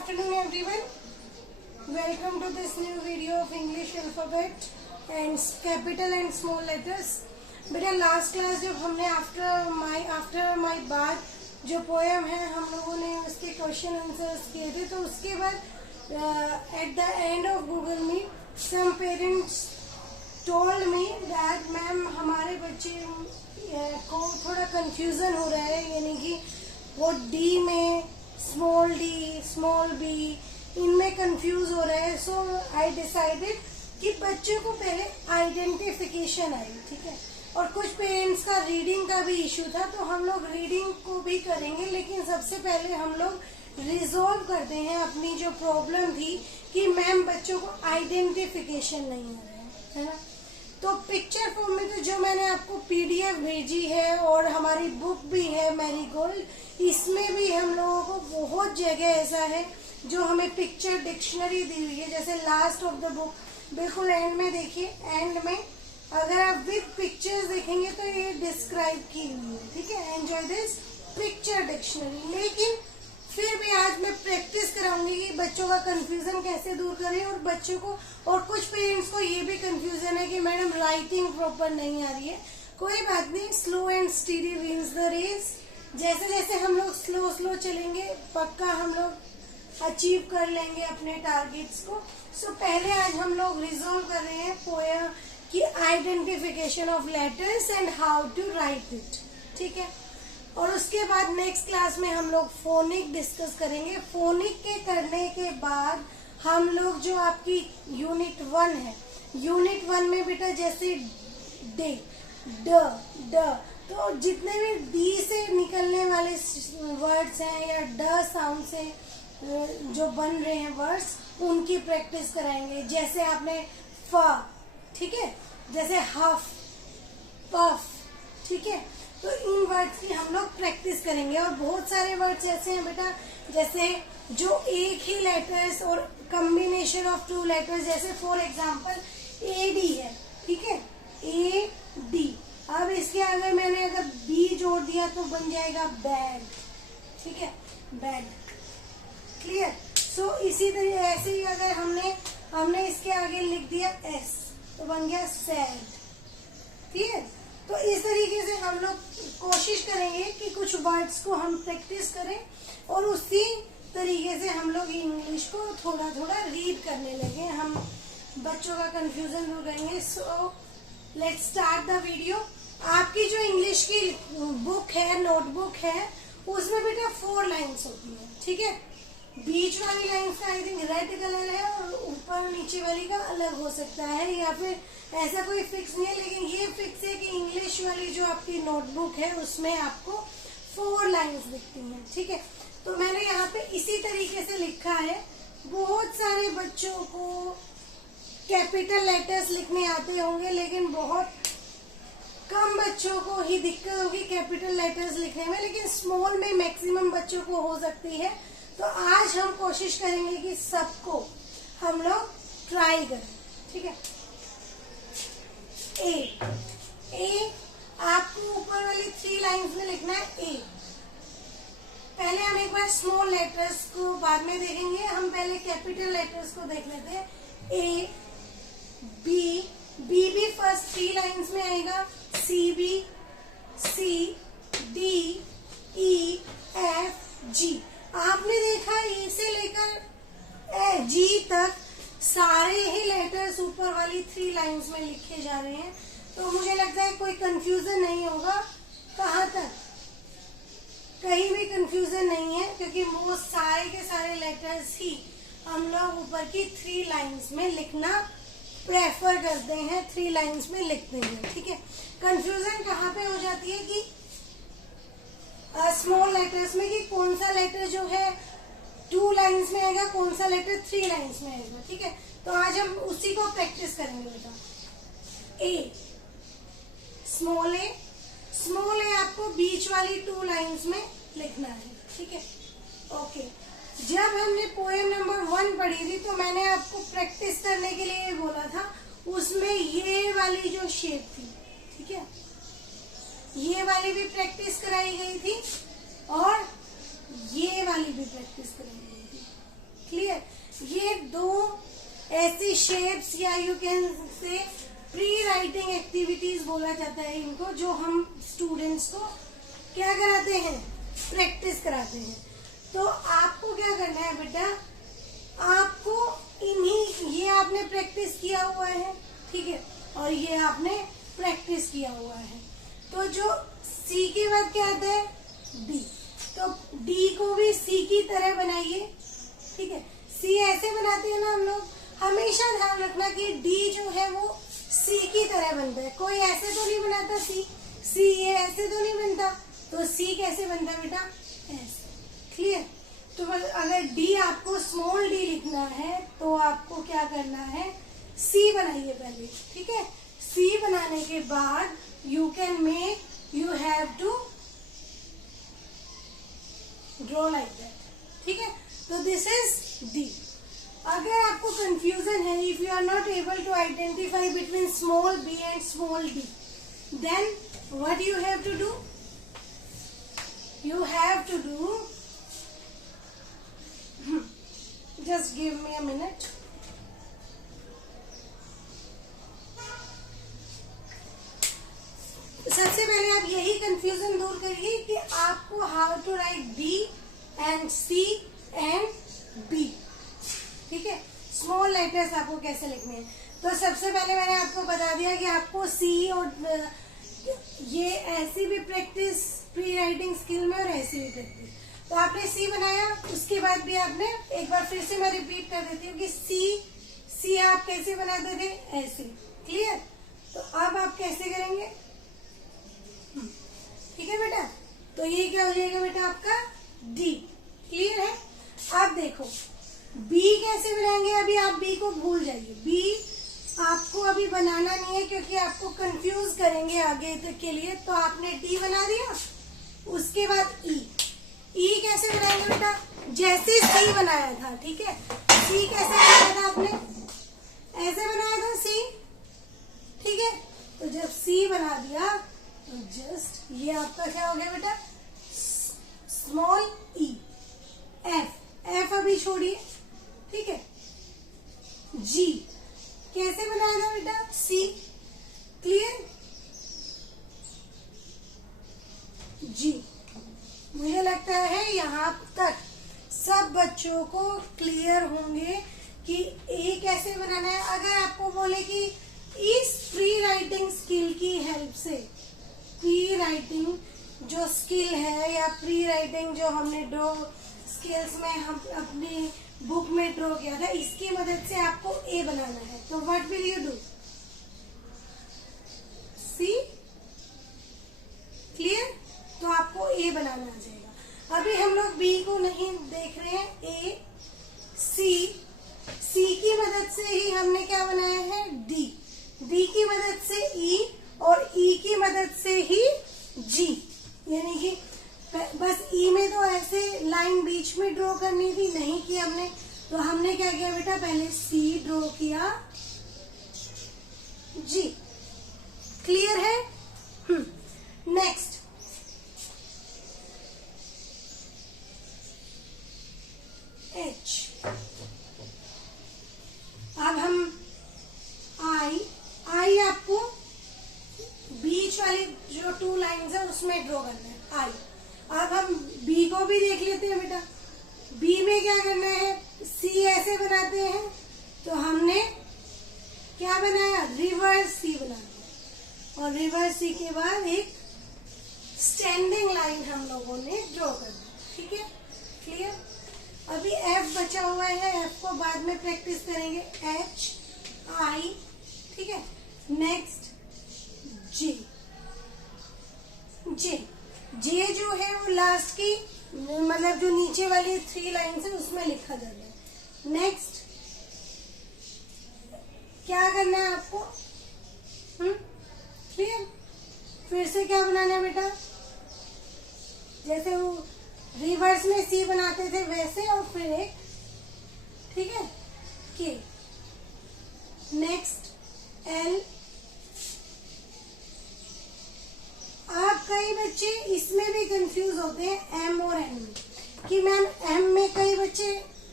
afternoon everyone. Welcome to this new video of English alphabet and capital and small letters. बेटा last class जब हमने after my बात जो poem है हम लोगों ने उसके क्वेश्चन आंसर्स किए थे, तो उसके बाद at the end of Google meet some parents told me that ma'am हमारे बच्चे को थोड़ा कंफ्यूजन हो रहा है, यानी कि वो डी में स्मॉल डी स्मॉल बी इनमें कंफ्यूज हो रहा है. सो आई डिसाइडेड कि बच्चों को पहले आइडेंटिफिकेशन आई, ठीक है, और कुछ पेरेंट्स का रीडिंग का भी इशू था, तो हम लोग रीडिंग को भी करेंगे, लेकिन सबसे पहले हम लोग रिजॉल्व करते हैं अपनी जो प्रॉब्लम थी कि मैम बच्चों को आइडेंटिफिकेशन नहीं आ रहा है ना. तो पिक्चर फॉर्म में तो जो मैंने आपको पीडीएफ भेजी है और हमारी बुक भी है मैरीगोल्ड, इसमें भी हम लोगों को बहुत जगह ऐसा है जो हमें पिक्चर डिक्शनरी दी हुई है. जैसे लास्ट ऑफ द बुक बिल्कुल एंड में देखिए, एंड में अगर आप विद पिक्चर्स देखेंगे तो ये डिस्क्राइब की हुई है, ठीक है. Enjoy this picture dictionary. लेकिन फिर भी आज मैं प्रैक्टिस कराऊंगी कि बच्चों का कंफ्यूजन कैसे दूर करें, और बच्चों को और कुछ पेरेंट्स को ये भी कंफ्यूजन है कि मैडम राइटिंग प्रॉपर नहीं आ रही है. कोई बात नहीं, slow and steady wins the race. जैसे जैसे हम लोग स्लो चलेंगे पक्का हम लोग अचीव कर लेंगे अपने टारगेट्स को. सो पहले आज हम लोग रिजॉल्व कर रहे हैं पोएम की identification of letters and how to right it, ठीक है. और उसके बाद नेक्स्ट क्लास में हम लोग फोनिक डिस्कस करेंगे. फोनिक के करने के बाद हम लोग जो आपकी यूनिट 1 है, यूनिट 1 में बेटा जैसे डे ड तो जितने भी डी से निकलने वाले वर्ड्स हैं या ड साउंड से जो बन रहे हैं वर्ड्स, उनकी प्रैक्टिस कराएंगे. जैसे आपने फ, ठीक है, जैसे हफ पफ, ठीक है. तो इन वर्ड्स की हम लोग प्रैक्टिस करेंगे. और बहुत सारे वर्ड्स ऐसे हैं बेटा जैसे जो एक ही लेटर्स और कॉम्बिनेशन ऑफ 2 लेटर्स, जैसे फॉर एग्जांपल एडी है, ठीक है, ए डी. अब इसके आगे मैंने अगर बी जोड़ दिया तो बन जाएगा बैग, ठीक है, बैग. क्लियर. सो इसी तरह ऐसे ही अगर हमने इसके आगे लिख दिया एस तो बन गया सैड. ठीक है. तो इस तरीके से हम लोग कोशिश करेंगे कि कुछ वर्ड्स को हम प्रैक्टिस करें और उसी तरीके से हम लोग इंग्लिश को थोड़ा थोड़ा रीड करने लगे. हम बच्चों का कंफ्यूजन दूर करेंगे. So let's start the video. आपकी जो इंग्लिश की बुक है, नोटबुक है, उसमें बेटा 4 लाइन्स होती है, ठीक है. बीच वाली लाइन का आई थिंक रेड कलर है और ऊपर नीचे वाली का अलग हो सकता है, या फिर ऐसा कोई फिक्स नहीं है. लेकिन ये फिक्स है कि इंग्लिश वाली जो आपकी नोटबुक है उसमें आपको 4 लाइन्स दिखती हैं, ठीक है. तो मैंने यहाँ पे इसी तरीके से लिखा है. बहुत सारे बच्चों को कैपिटल लेटर्स लिखने आते होंगे, लेकिन बहुत कम बच्चों को ही दिक्कत होगी कैपिटल लेटर्स लिखने में, लेकिन स्मॉल में मैक्सिमम बच्चों को हो सकती है. तो आज हम कोशिश करेंगे कि सबको हम लोग ट्राई करें, ठीक है. ए आपको ऊपर वाली 3 लाइन्स में लिखना है. ए पहले हम एक बार स्मॉल लेटर्स को बाद में देखेंगे, हम पहले कैपिटल लेटर्स को देख लेते हैं. ए बी, बी भी फर्स्ट 3 लाइन्स में आएगा. C B, C D E F G. आपने देखा ए से लेकर जी तक सारे ही लेटर्स ऊपर वाली 3 लाइन्स में लिखे जा रहे हैं. तो मुझे लगता है कोई कंफ्यूजन नहीं होगा. कहाँ तक? कहीं भी कंफ्यूजन नहीं है, क्योंकि वो सारे के सारे लेटर्स ही हम लोग ऊपर की 3 लाइन्स में लिखना प्रेफर करते हैं, 3 लाइन्स में लिखते हैं, ठीक है. कंफ्यूजन कहाँ पे हो जाती है कि स्मॉल लेटर्स में, कि कौन सा लेटर जो है 2 लाइन्स में आएगा, कौन सा लेटर 3 लाइन्स में आएगा, ठीक है. तो आज हम उसी को प्रैक्टिस करेंगे बेटा. ए स्मॉल ए, स्मॉल ए आपको बीच वाली 2 लाइन्स में लिखना है, ठीक है. ओके. जब हमने पोएम नंबर 1 पढ़ी थी तो मैंने आपको प्रैक्टिस करने के लिए बोला था, उसमें ये वाली जो शेप थी, ठीक है, ये वाली भी प्रैक्टिस कराई गई थी और ये वाली भी प्रैक्टिस कराई गई थी. क्लियर? ये दो ऐसी शेप्स या you can say pre writing activities बोला जाता है इनको, जो हम स्टूडेंट्स को क्या कराते हैं, प्रैक्टिस कराते हैं। तो आपको क्या करना है बेटा, आपको ये आपने प्रैक्टिस किया हुआ है, ठीक है, और ये आपने प्रैक्टिस किया हुआ है। तो जो सी के बाद क्या आता है, डी, तो डी को भी सी की तरह बनाइए, ठीक है। सी ऐसे बनाते हैं ना हम लोग, हमेशा ध्यान रखना कि डी जो है वो सी की तरह बनता है। कोई ऐसे तो नहीं बनाता सी ये ऐसे तो नहीं बनता, तो सी कैसे बनता है बेटा, ऐसे, क्लियर? तो अगर डी आपको स्मॉल डी लिखना है तो आपको क्या करना है, सी बनाइए पहले, ठीक है। सी बनाने के बाद you have to draw like that, ठीक है। तो दिस इज डी। अगर आपको कंफ्यूजन है, if you are not able to identify between small B and small D, then what you have to do, you have to do, just give me a minute. सबसे पहले आप यही confusion दूर करिए कि आपको how to right D and C and B, ठीक है। स्मॉल लेटर्स आपको कैसे लिखने हैं, तो सबसे पहले मैंने आपको बता दिया कि आपको सी और ये ऐसी भी प्रैक्टिस प्री राइटिंग स्किल में और ऐसी भी प्रैक्टिस। तो आपने सी बनाया, उसके बाद भी आपने एक बार फिर से मैं रिपीट कर देती हूँ कि सी आप कैसे बनाते थे, ऐसे, क्लियर? तो अब आप कैसे करेंगे, ठीक है बेटा। तो ये क्या हो जाएगा बेटा आपका डी, क्लियर है? अब देखो बी कैसे बनाएंगे, अभी आप बी को भूल जाइए, बी आपको अभी बनाना नहीं है क्योंकि आपको कंफ्यूज करेंगे आगे तक के लिए। तो आपने डी बना दिया, उसके बाद ई कैसे बनाएंगे बेटा, जैसे सी बनाया था, ठीक है। सी कैसे बनाया था आपने, ऐसे बनाया था सी, ठीक है। तो जब सी बना दिया तो जस्ट ये आपका क्या हो गया बेटा, स्मॉल ई। एफ अभी छोड़िए, ठीक है। जी कैसे बनाया था बेटा, सी, क्लियर? जी, मुझे लगता है यहाँ तक सब बच्चों को क्लियर होंगे कि ए कैसे बनाना है। अगर आपको बोले कि इस प्री राइटिंग स्किल की हेल्प से, प्री राइटिंग जो स्किल है या प्री राइटिंग जो हमने ड्रॉ स्किल्स में हम अपनी बुक में ड्रॉ किया था, इसकी मदद से आपको ए बनाना है, तो what will you do, C, clear? तो आपको ए बनाना आ जाएगा। अभी हम लोग बी को नहीं देख रहे हैं, ए, सी की मदद से ही हमने क्या बनाया है, डी की मदद से ई, और ई की मदद से ही जी। यानी कि बस ई में तो ऐसे लाइन बीच में ड्रॉ करनी थी, नहीं की हमने। तो हमने क्या किया बेटा, पहले सी ड्रॉ किया, जी, क्लियर है? Next H. अब हम आई आपको बीच वाली जो 2 लाइन्स है उसमें ड्रॉ करना है, आई। अब हम बी को भी देख लेते हैं बेटा। बी में क्या करना है, सी ऐसे बनाते हैं, तो हमने क्या बनाया, रिवर्स सी बना दिया, और रिवर्स सी के बाद एक स्टैंडिंग लाइन हम लोगों ने ड्रॉ कर दी, ठीक है, क्लियर? अभी एफ बचा हुआ है, एफ को बाद में प्रैक्टिस करेंगे, एच, आई, ठीक है। नेक्स्ट जे जो है वो लास्ट की, मतलब जो नीचे वाली 3 लाइन्स है उसमें लिखा जाता है। नेक्स्ट क्या करना है आपको, क्लियर? फिर से क्या बनाना है बेटा, जैसे वो रिवर्स में सी बनाते थे वैसे, और फिर एक, ठीक है, के। Next L. आप कई बच्चे इसमें भी कंफ्यूज होते हैं एम और एन में, कि मैम एम में कई बच्चे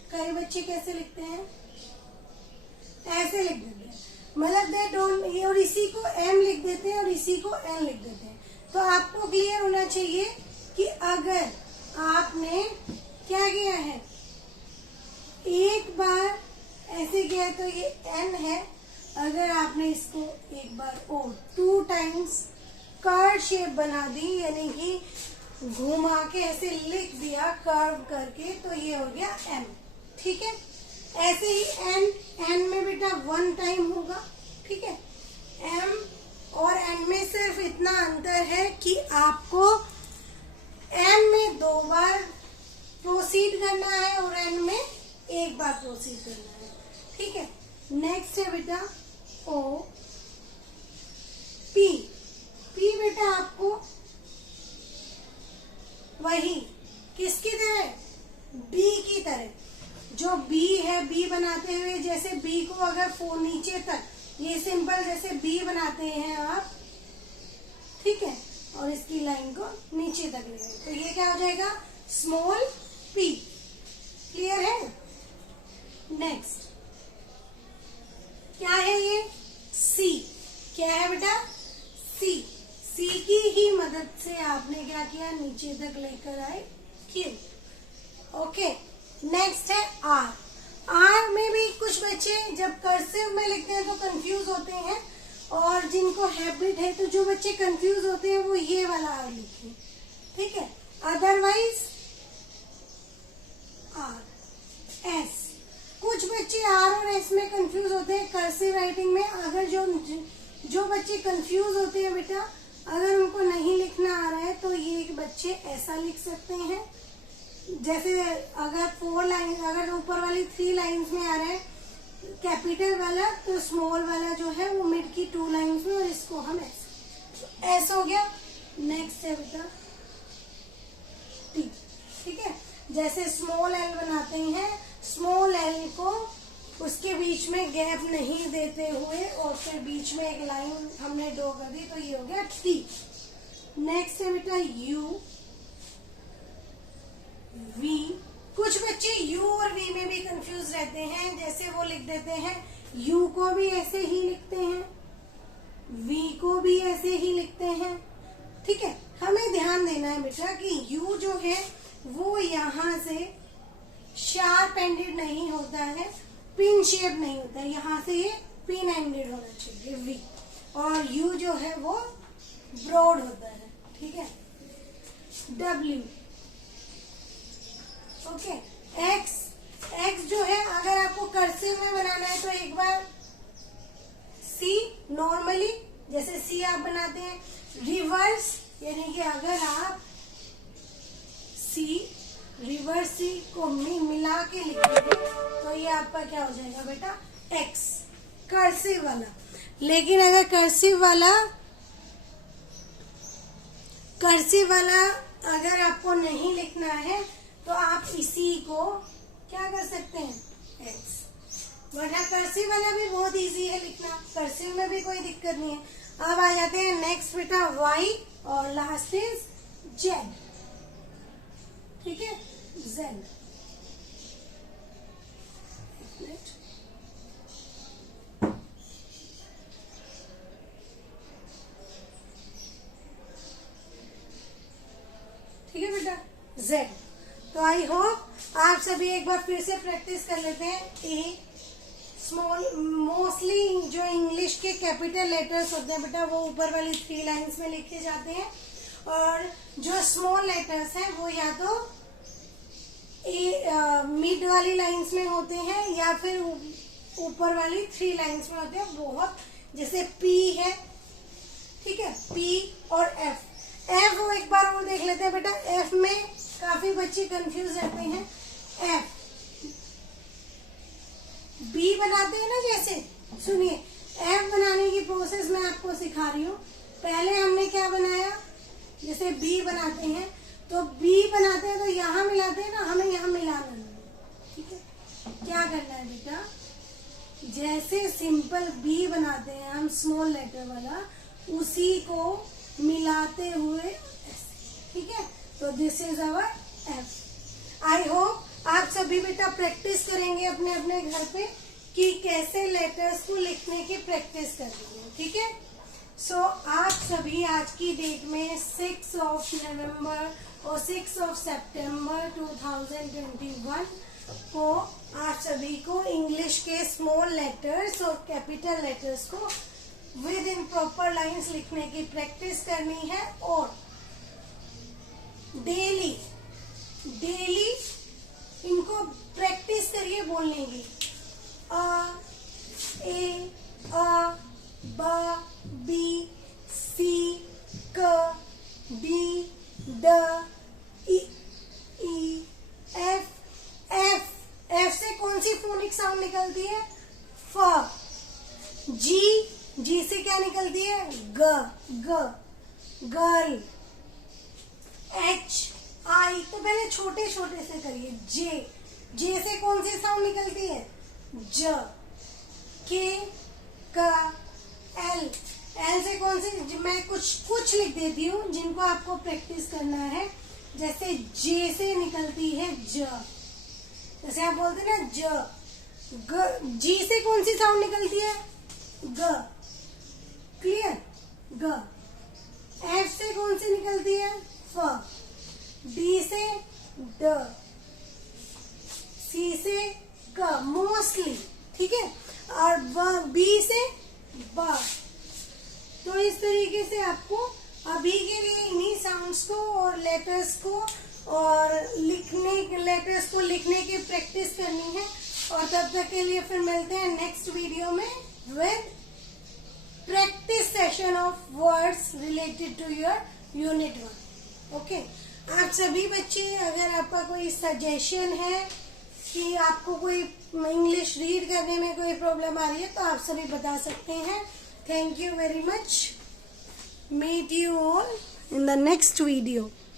कई बच्चे कैसे लिखते हैं, ऐसे लिख देते हैं, मतलब दे डोंट, और इसी को एम लिख देते हैं और इसी को एन लिख देते हैं। तो आपको क्लियर होना चाहिए कि अगर आपने क्या किया है, एक बार ऐसे किया है तो ये एन है, अगर आपने इसको एक बार और 2 टाइम्स कर्व शेप बना दी, यानी कि घुमा के ऐसे लिख दिया कर्व करके, तो ये हो गया एम। ठीक है, ऐसे ही एन में बेटा 1 टाइम होगा। ठीक है, एम और एन में सिर्फ इतना अंतर है कि आपको एम में 2 बार प्रोसीड करना है और एन में 1 बार प्रोसीड करना है। ठीक है, नेक्स्ट है बेटा ओ पी। पी बेटा आपको वही किसकी तरह, बी की तरह, जो बी है, बी बनाते हुए जैसे बी को अगर नीचे तक, ये सिंपल जैसे बी बनाते हैं आप, ठीक है, और इसकी लाइन को नीचे तक ले गए, तो ये क्या हो जाएगा, स्मॉल पी। क्लियर है। नेक्स्ट क्या है ये, सी। क्या है बेटा, सी। सी की ही मदद से आपने क्या किया, नीचे तक लेकर आए क्यू। ओके, नेक्स्ट है आर। आर में भी कुछ बच्चे जब कर्सिव में लिखते हैं तो कंफ्यूज होते हैं, और जिनको हैबिट है, तो जो बच्चे कंफ्यूज होते हैं वो ये वाला आर लिखें। ठीक है, अदरवाइज आर एस। कुछ बच्चे आर और एस में कंफ्यूज होते हैं कर्सिव राइटिंग में। अगर जो बच्चे कंफ्यूज होते हैं बेटा, अगर उनको नहीं लिखना आ रहा है तो ये बच्चे ऐसा लिख सकते हैं, जैसे अगर 4 लाइन, अगर ऊपर वाली 3 लाइंस में आ रहा है कैपिटल वाला, तो स्मॉल वाला जो है वो मिड की 2 लाइंस में, और इसको हम ऐसा हो गया। नेक्स्ट है बेटा टी। ठीक है, जैसे स्मॉल एल बनाते हैं, स्मॉल एल को उसके बीच में गैप नहीं देते हुए और फिर बीच में एक लाइन हमने ड्रॉ कर दी, तो ये हो गया टी। नेक्स्ट है बेटा यू, वी। कुछ बच्चे यू और वी में भी कंफ्यूज रहते हैं, जैसे वो लिख देते हैं, यू को भी ऐसे ही लिखते हैं, वी को भी ऐसे ही लिखते हैं। ठीक है, हमें ध्यान देना है बेटा कि यू जो है वो यहाँ से शार्प एंडेड नहीं होता है, पिन शेप नहीं होता है, यहाँ से ये पिन एंडेड होना चाहिए वी, और यू जो है वो ब्रॉड होता है। ठीक है, डब्ल्यू। Okay, x. एक्स जो है अगर आपको कर्सिव में बनाना है तो एक बार सी, नॉर्मली जैसे सी आप बनाते हैं, रिवर्स, यानी कि अगर आप सी रिवर्स सी को मिला के लिखेंगे तो ये आपका क्या हो जाएगा बेटा, एक्स, कर्सिव वाला। लेकिन अगर कर्सिव वाला अगर आपको नहीं लिखना है तो आप इसी को क्या कर सकते हैं, एक्स। वरना कर्सिव वाला भी बहुत इजी है लिखना, कर्सिव में भी कोई दिक्कत नहीं है। अब आ जाते हैं नेक्स्ट बेटा वाई, और लास्ट इज जेड। ठीक है, जेड। ठीक है बेटा, जेड। तो आई होप आप सभी एक बार फिर से प्रैक्टिस कर लेते हैं। ए स्मॉल, मोस्टली जो इंग्लिश के कैपिटल लेटर्स होते हैं बेटा वो ऊपर वाली 3 लाइंस में लिखे जाते हैं, और जो स्मॉल लेटर्स हैं वो या तो मिड वाली लाइंस में होते हैं या फिर ऊपर वाली 3 लाइंस में होते हैं। बहुत जैसे पी है, ठीक है, पी और एफ। एफ वो एक बार और देख लेते हैं बेटा, एफ में काफी बच्चे कंफ्यूज रहते हैं। एफ बी बनाते हैं ना, जैसे सुनिए, एफ बनाने की प्रोसेस मैं आपको सिखा रही हूँ। पहले हमने क्या बनाया, जैसे बी बनाते हैं तो बी बनाते हैं तो यहाँ मिलाते हैं ना, हमें यहाँ मिलाना नहीं। ठीक है, क्या करना है बेटा, जैसे सिंपल बी बनाते हैं हम स्मॉल लेटर वाला, उसी को मिलाते हुए ऐसे। ठीक है, तो this is our F. I hope आप सभी बेटा प्रैक्टिस करेंगे अपने अपने घर पे कि कैसे लेटर्स को लिखने की प्रैक्टिस करनी है, ठीक है। सो आप सभी आज की डेट में 6 नवंबर और 6 सितंबर 2021 को आप सभी को इंग्लिश के स्मॉल लेटर्स और कैपिटल लेटर्स को विद इन प्रॉपर लाइंस लिखने की प्रैक्टिस करनी है। और डेली इनको प्रैक्टिस करिए बोलने की। अ, ए, अ, ब, बी, सी, क, डी, ड, ई, एफ। एफ से कौन सी फोनिक साउंड निकलती है? फ। जी से क्या निकलती है? गर्ल। एच, आई, तो पहले छोटे छोटे से करिए। जे से कौन सी साउंड निकलती है? ज। के, क, एल से कौन सी, मैं कुछ लिख देती हूँ जिनको आपको प्रैक्टिस करना है। जैसे जे से निकलती है ज, जैसे आप बोलते हैं ना ज। जी से कौन सी साउंड निकलती है? ग। क्लियर? ग। एफ से कौन सी निकलती है? फ। डी से ड। सी से क, मोस्टली, ठीक है। और बी से ब। तो इस तरीके से आपको अभी के लिए इन्हीं साउंड्स को और लेटर्स को और लेटर्स को लिखने की प्रैक्टिस करनी है। और तब तक के लिए फिर मिलते हैं नेक्स्ट वीडियो में with practice session of words related to your unit 1। Okay, आप सभी बच्चे, अगर आपका कोई सजेशन है कि आपको कोई इंग्लिश रीड करने में कोई प्रॉब्लम आ रही है तो आप सभी बता सकते हैं। Thank you very much. Meet you all in the next video.